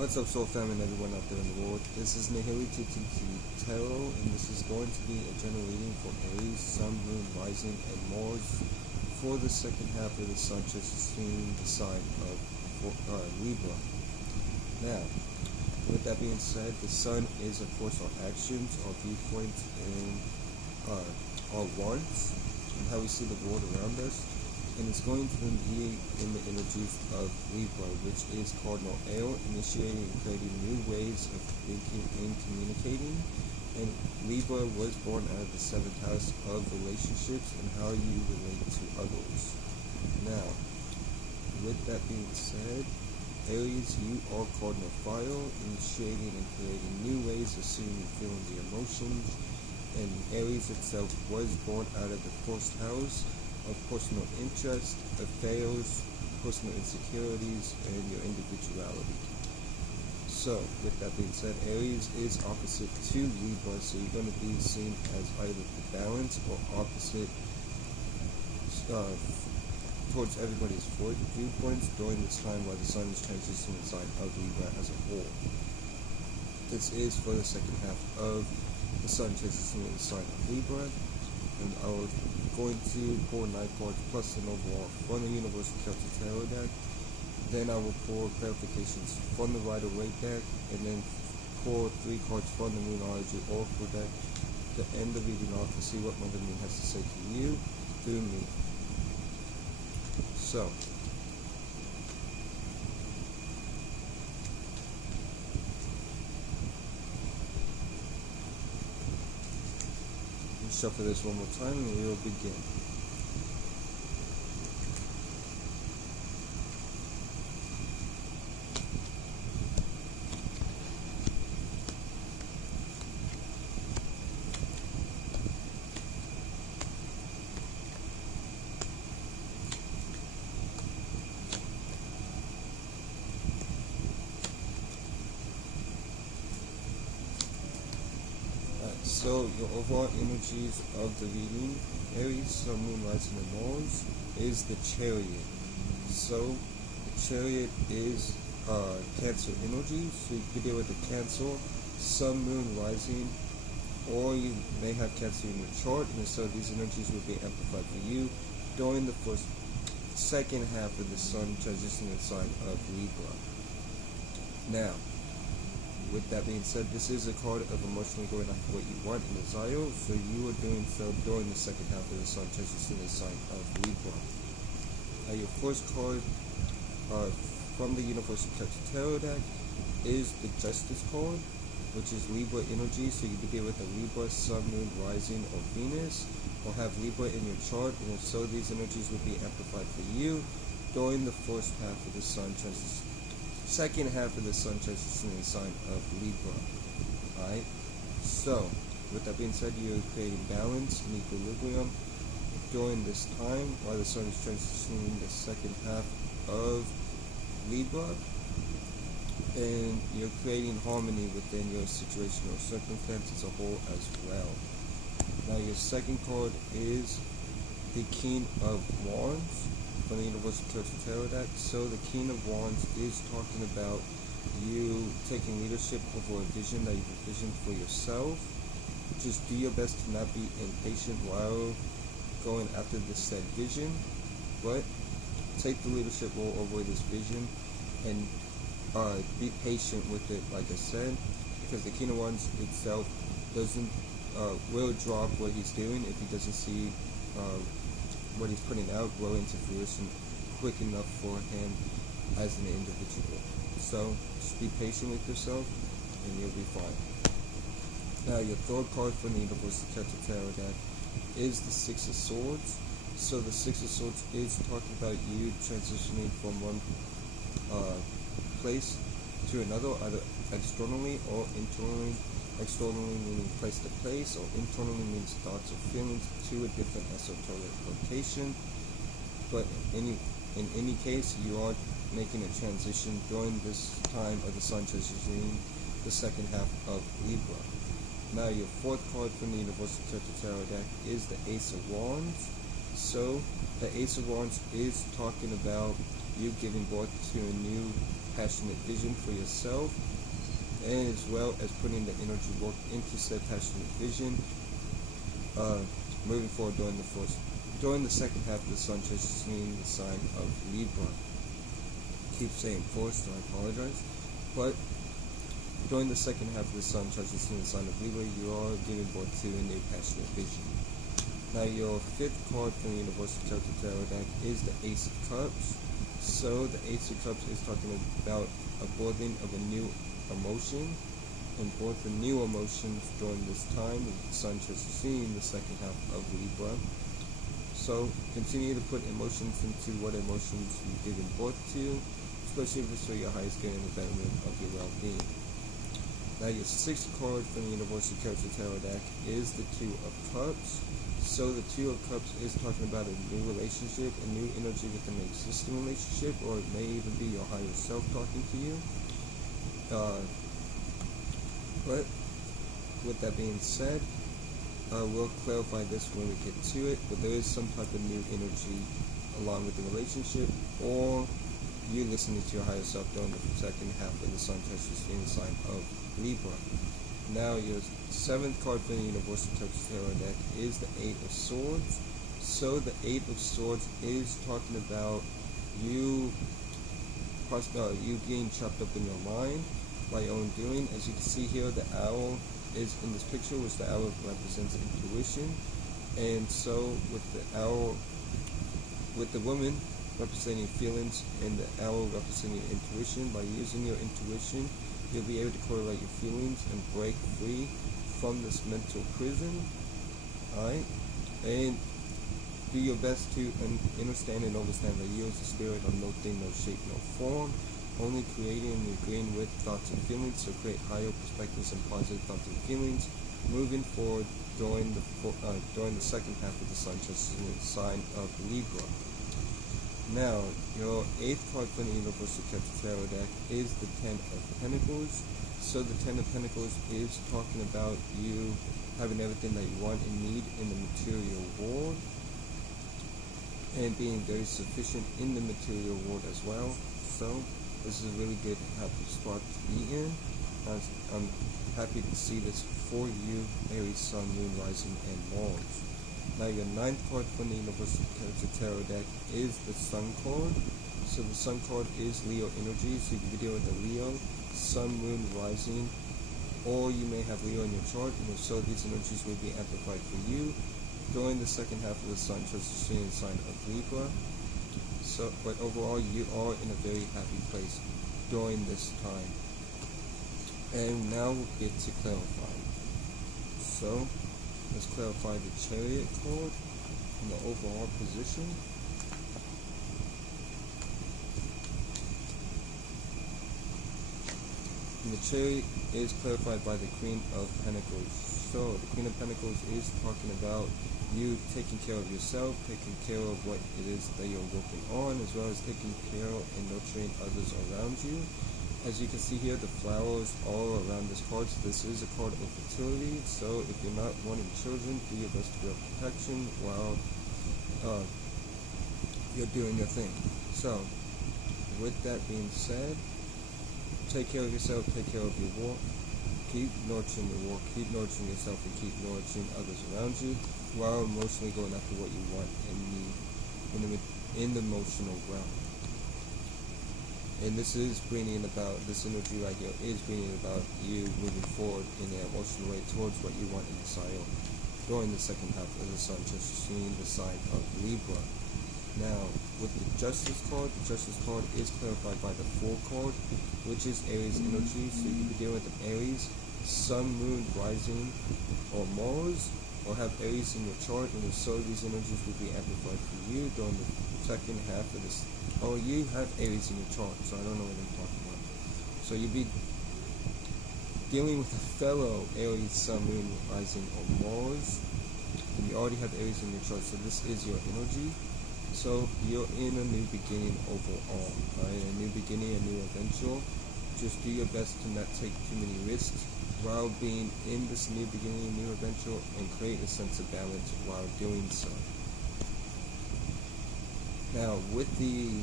What's up, Soul Fam, and everyone out there in the world? This is Nihili TTT Tarot, and this is going to be a general reading for Aries, Sun, Moon, Rising, and Mars for the second half of the Sun transitioning the sign of Libra. Now, with that being said, the Sun is, of course, our actions, our viewpoints, and our wants, and how we see the world around us. And it's going to be in the energies of Libra, which is cardinal air, initiating and creating new ways of thinking and communicating. And Libra was born out of the 7th house of relationships and how you relate to others. Now, with that being said, Aries, you are cardinal fire, initiating and creating new ways of seeing and feeling the emotions. And Aries itself was born out of the 1st house of personal interest, affairs, personal insecurities, and your individuality. So, with that being said, Aries is opposite to Libra, so you're going to be seen as either the balance or opposite towards everybody's viewpoints during this time while the Sun is transitioning the sign of Libra as a whole. This is for the second half of the Sun transitioning the sign of Libra, and I was going to pull 9 cards plus an overall from the Universal Celtic Tarot deck. Then I will pull clarifications from the Waite deck, and then pull 3 cards from the Moonology Oracle deck to end the reading off to see what Mother Moon has to say to you through me. So, shuffle this one more time and we will begin. So, your overall energies of the reading, Aries, Sun, Moon, Rising, and Mars, is the Chariot. So, the Chariot is Cancer energy, so you could deal with the Cancer, Sun, Moon, Rising, or you may have Cancer in your chart, and so these energies will be amplified for you during the second half of the Sun transitioning the sign of Libra. Now, with that being said, this is a card of emotionally going after what you want and desire, so you are doing so during the second half of the Sun transitioning the sign of Libra. Now, your first card from the Universal Celtic Tarot deck is the Justice card, which is Libra energy, so you could deal with a Libra, Sun, Moon, Rising, or Venus, or have Libra in your chart, and if so, these energies will be amplified for you during the first half of the Sun transition. Second half of the Sun transitioning the sign of Libra. Alright? So, with that being said, you're creating balance and equilibrium during this time while the Sun is transitioning the second half of Libra, and you're creating harmony within your situation or circumstance as a whole as well. Now, your second card is the King of Wands from the Universal Celtic Tarot deck. So the King of Wands is talking about you taking leadership over a vision that you've envisioned for yourself. Just do your best to not be impatient while going after this said vision, but take the leadership role over this vision and be patient with it, like I said, because the King of Wands itself will drop what he's doing if he doesn't see what he's putting out grow into fruition quick enough for him as an individual. So just be patient with yourself and you'll be fine. Now, your third card from the Universal Celtic Tarot deck is the Six of Swords. So the Six of Swords is talking about you transitioning from one place to another, either externally or internally. Externally meaning place to place, or internally means thoughts or feelings to a different esoteric location. But in any case, you are making a transition during this time of the Sun transitioning the second half of Libra. Now, your fourth card from the Universal Celtic Tarot deck is the Ace of Wands. So, the Ace of Wands is talking about you giving birth to a new passionate vision for yourself, and as well as putting the energy work into said passionate vision, moving forward during the second half of the sun transitioning the sign of Libra. Keep saying force, so I apologize. But during the second half of the sun transitioning the sign of Libra, you are giving birth to a new passionate vision. Now, your fifth card from the Universal Celtic Tarot deck is the Ace of Cups. So the Ace of Cups is talking about a birthing of a new emotion, and birth a new emotions during this time with the sun transitioning the second half of Libra. So continue to put emotions into what emotions you're giving birth to, especially if it's for your highest good and the betterment of your well-being. Now, your sixth card from the Universal Celtic Tarot deck is the Two of Cups. So the Two of Cups is talking about a new relationship, a new energy within an existing relationship, or it may even be your higher self talking to you. But with that being said, we'll clarify this when we get to it, but there is some type of new energy along with the relationship, or you listening to your higher self during the second half of the sun transitioning the sign of Libra. Now, your seventh card from the Universal Celtic Tarot deck is the Eight of Swords. So the Eight of Swords is talking about you getting chopped up in your mind by your own doing. As you can see here, the owl is in this picture, which the owl represents intuition. And so with the owl, with the woman representing feelings and the owl representing intuition, by using your intuition, you'll be able to correlate your feelings and break free from this mental prison. Alright? And do your best to understand and understand that you as a spirit are no thing, no shape, no form, only creating and agreeing with thoughts and feelings. So create higher perspectives and positive thoughts and feelings moving forward during the second half of the sun transition sign of Libra. Now, your eighth card from the Universal Celtic Tarot deck is the Ten of Pentacles. So the Ten of Pentacles is talking about you having everything that you want and need in the material world, and being very sufficient in the material world as well. So this is a really good, happy spot to be in. I'm happy to see this for you, Aries, Sun, Moon, Rising, and Mars. Now, your ninth card from the Universal Celtic Tarot deck is the Sun card. So the Sun card is Leo energy, so you can be dealing with the Leo, Sun, Moon, Rising, or you may have Leo in your chart, and if so, these energies will be amplified for you during the second half of the sun transitioning sign of Libra. So, but overall, you are in a very happy place during this time. And now we'll get to clarifying. So, let's clarify the Chariot card and the overall position. And the Chariot is clarified by the Queen of Pentacles. So, the Queen of Pentacles is talking about you taking care of yourself, taking care of what it is that you're working on, as well as taking care and nurturing others around you. As you can see here, the flowers all around this card. So this is a card of fertility. So if you're not wanting children, do your best to build protection while you're doing your thing. So with that being said, take care of yourself, take care of your work, keep nurturing your work, keep nurturing yourself, and keep nurturing others around you, while emotionally going after what you want and need in the emotional realm. And this is bringing about, this energy right here is bringing about you moving forward in an emotional way towards what you want and desire during the second half of the sun transitioning the sign of Libra. Now, with the Justice card is clarified by the Fool card, which is Aries energy. So you can be dealing with the Aries, Sun, Moon, Rising, or Mars, or have Aries in your chart, and if so, these energies will be amplified for you during the second half of this. Oh, you have Aries in your chart, so I don't know what I'm talking about. So you'll be dealing with a fellow Aries, Sun, Moon, Rising, or Mars, and you already have Aries in your chart, so this is your energy. So you're in a new beginning overall, right? A new beginning, a new adventure. Just do your best to not take too many risks while being in this new beginning, new adventure, and create a sense of balance while doing so. Now, with the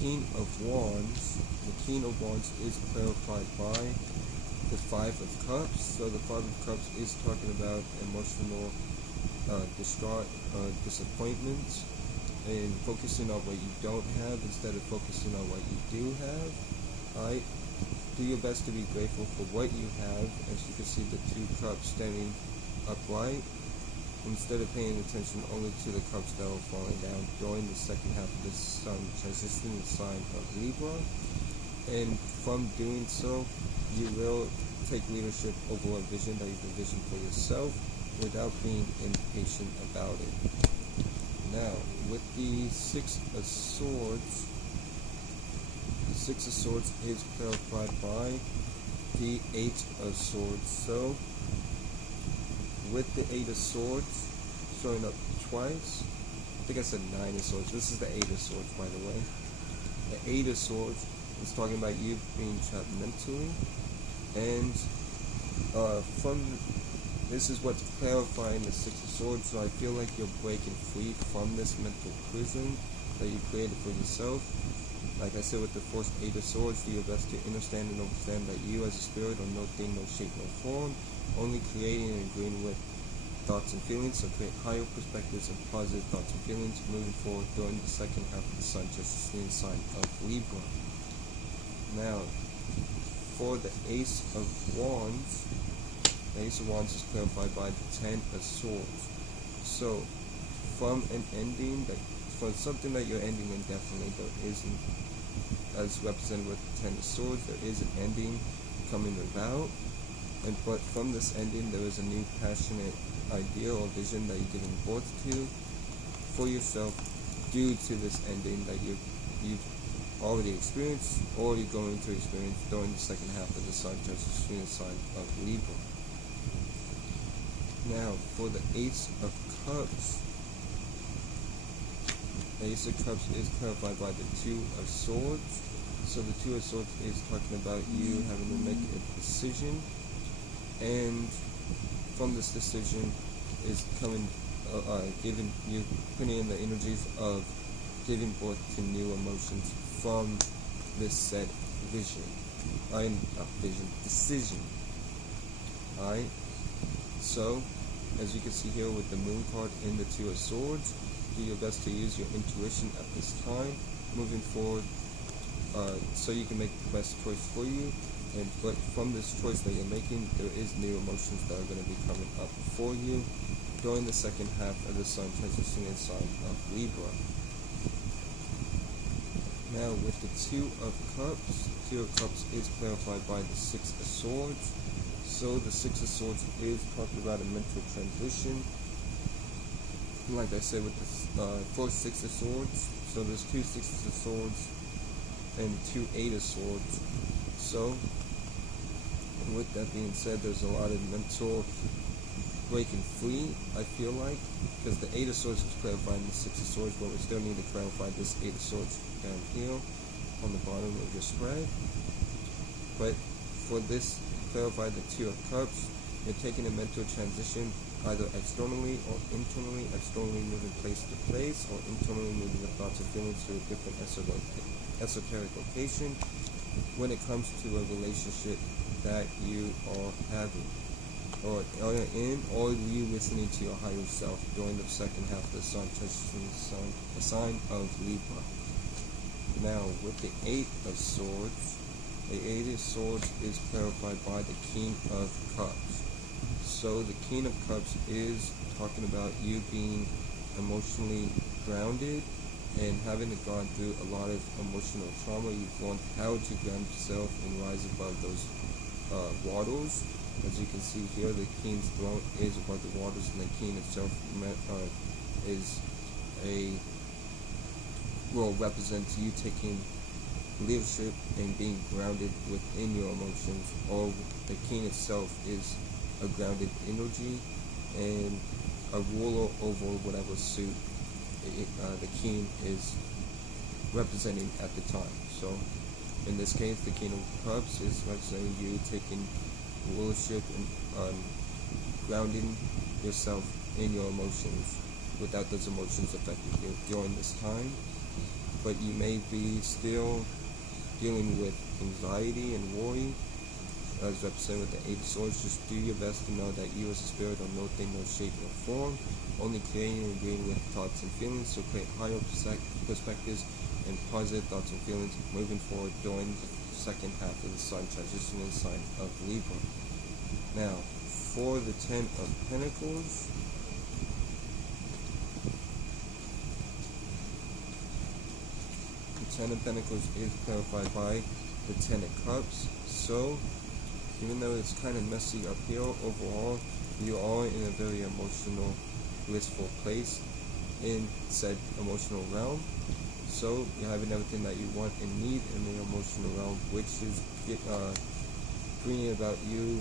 King of Wands, the King of Wands is clarified by the Five of Cups. So the Five of Cups is talking about emotional distraught, disappointments, and focusing on what you don't have instead of focusing on what you do have. Alright, do your best to be grateful for what you have. As you can see, the two cups standing upright, instead of paying attention only to the cups that are falling down during the second half of the sun transitioning the sign of Libra. And from doing so, you will take leadership over a vision that you've envisioned for yourself without being impatient about it. Now, with the Six of Swords, the Six of Swords is clarified by the Eight of Swords. So, with the Eight of Swords showing up twice, I think I said Nine of Swords. This is the Eight of Swords, by the way. The Eight of Swords is talking about you being trapped mentally, and this is what's clarifying the Six of Swords. So I feel like you're breaking free from this mental prison that you created for yourself. Like I said, with the first Eight of Swords, do your best to understand and understand that you as a spirit are no thing, no shape, no form, only creating and agreeing with thoughts and feelings. So create higher perspectives and positive thoughts and feelings moving forward during the second half of the sun, just in the sign of Libra. Now, for the Ace of Wands, the Ace of Wands is clarified by the Ten of Swords. So, from an ending, for something that you're ending indefinitely, there isn't, as represented with the Ten of Swords, there is an ending coming about. But from this ending, there is a new passionate idea or vision that you're giving birth to for yourself due to this ending that you've already experienced or you're going to experience during the second half of the sun transitioning the sign of Libra. Now, for the Ace of Cups, the Ace of Cups is clarified by the Two of Swords. So the Two of Swords is talking about you having to make a decision, and from this decision is coming, putting in the energies of giving birth to new emotions from this set decision. Alright? So, as you can see here with the Moon card in the Two of Swords, do your best to use your intuition at this time, moving forward, so you can make the best choice for you. But from this choice that you're making, there is new emotions that are going to be coming up for you during the second half of the sun transitioning in sign of Libra. Now, with the Two of Cups is clarified by the Six of Swords. So the Six of Swords is talking about a mental transition. Like I said, with the first Six of Swords, so there's two Sixes of Swords and two Eight of Swords. So, with that being said, there's a lot of mental breaking free, I feel like, because the Eight of Swords is clarifying the Six of Swords, but we still need to clarify this Eight of Swords down here on the bottom of your spread. But for this, clarify the Two of Cups, you're taking a mental transition either externally or internally, externally moving place to place, or internally moving the thoughts and feelings to a different esoteric location when it comes to a relationship that you are having, or are in, or you listening to your higher self during the second half of the sun, the sign of Libra. Now, with the Eight of Swords, the Eight of Swords is clarified by the King of Cups. So the King of Cups is talking about you being emotionally grounded and having gone through a lot of emotional trauma. You've learned how to ground yourself and rise above those waters. As you can see here, the King's throne is above the waters, and the King itself represents you taking leadership and being grounded within your emotions, or the King itself is a grounded energy and a ruler over whatever suit the King is representing at the time. So in this case, the King of Cups is representing you taking rulership and grounding yourself in your emotions without those emotions affecting you during this time. But you may be still dealing with anxiety and worry, as represented with the Eight of Swords. Just do your best to know that you as a spirit are no thing, no shape, or form, only creating and agreeing with thoughts and feelings. So create higher perspectives and positive thoughts and feelings moving forward during the second half of the Sun transition in the sign of Libra. Now, for the Ten of Pentacles, the Ten of Pentacles is clarified by the Ten of Cups. So, even though it's kind of messy up here, overall, you are in a very emotional, blissful place in said emotional realm. So, you're having everything that you want and need in the emotional realm, which is bringing about you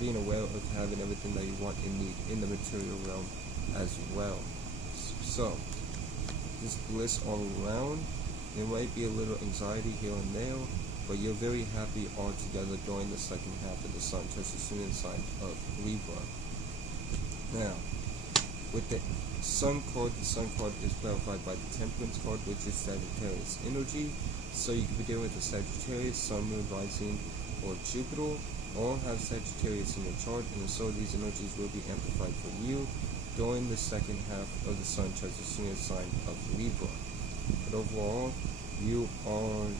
being aware of having everything that you want and need in the material realm as well. So, just bliss all around. There might be a little anxiety here and there, but you're very happy altogether during the second half of the Sun transition in the sign of Libra. Now, with the Sun card is clarified by the Temperance card, which is Sagittarius energy. So you could be dealing with the Sagittarius, Sun, Moon, Rising, or Jupiter. All have Sagittarius in your chart, and so these energies will be amplified for you during the second half of the Sun transition in the sign of Libra. But overall, you are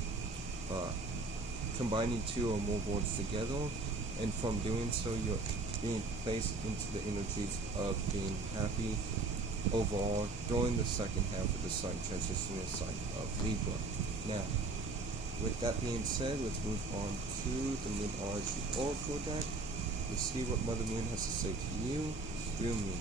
combining two or more worlds together, and from doing so, you're being placed into the energies of being happy overall during the second half of the Sun transition in the sign of Libra. Now, with that being said, let's move on to the Moonology Oracle deck. Let's see what Mother Moon has to say to you through me.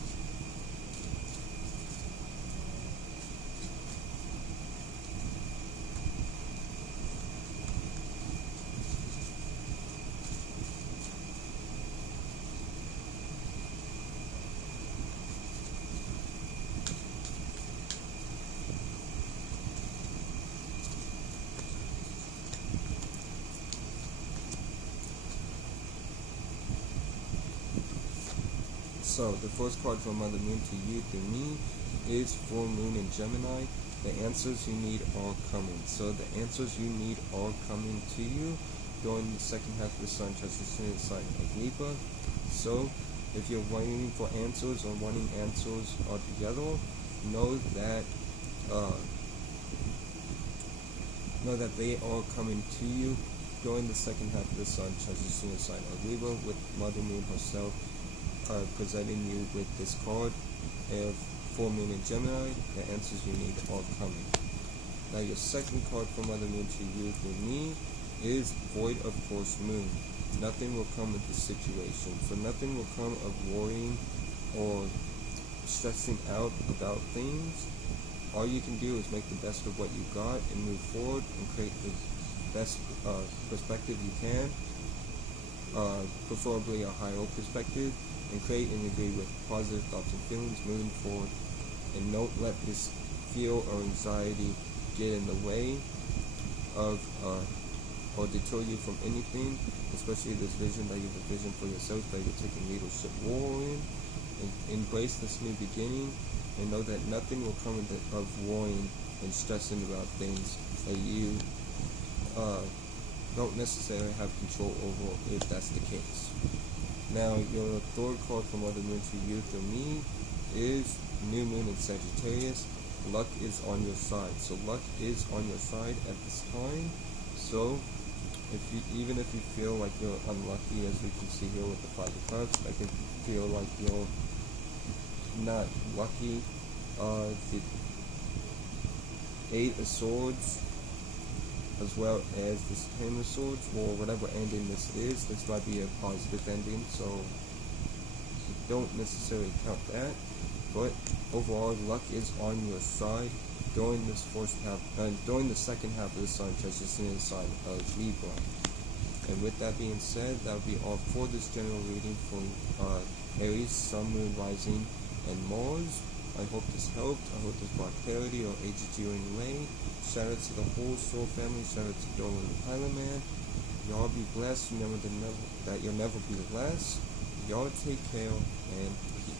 So, the first card from Mother Moon to you through me is Full Moon in Gemini. The answers you need are coming. So, the answers you need are coming to you during the second half of the Sun transition in the sign of Libra. So, if you're waiting for answers or wanting answers altogether, know that they are coming to you during the second half of the Sun transition in the sign of Libra, with Mother Moon herself presenting you with this card of Full Moon in Gemini. The answers you need are coming. Now, your second card from Mother Moon to you through me is Void of Course Moon. Nothing will come of the situation. So nothing will come of worrying or stressing out about things. All you can do is make the best of what you got and move forward and create the best perspective you can, preferably a higher perspective, and create and agree with positive thoughts and feelings moving forward. And don't let this fear or anxiety get in the way of or deter you from anything, especially this vision that you've envisioned for yourself, that you're taking leadership role in. And embrace this new beginning, and know that nothing will come of worrying and stressing about things that you don't necessarily have control over, if that's the case. Now, your third card from Mother Moon to you through me is New Moon in Sagittarius. Luck is on your side. So luck is on your side at this time. So even if you feel like you're unlucky, as we can see here with the Five of Cups, I can feel like you're not lucky. The Eight of Swords, as well as this Ten of Swords, or whatever ending this might be a positive ending, so don't necessarily count that. But overall, luck is on your side during this during the second half of the Sun transition in the sign of Libra. And with that being said, that will be all for this general reading for Aries, Sun, Moon, Rising, and Mars. I hope this helped. I hope this brought clarity or aided you in any way. Shout out to the whole Soul family. Shout out to Dolan and Pilot Man. Y'all be blessed. Remember that you'll never be less. Y'all take care and peace.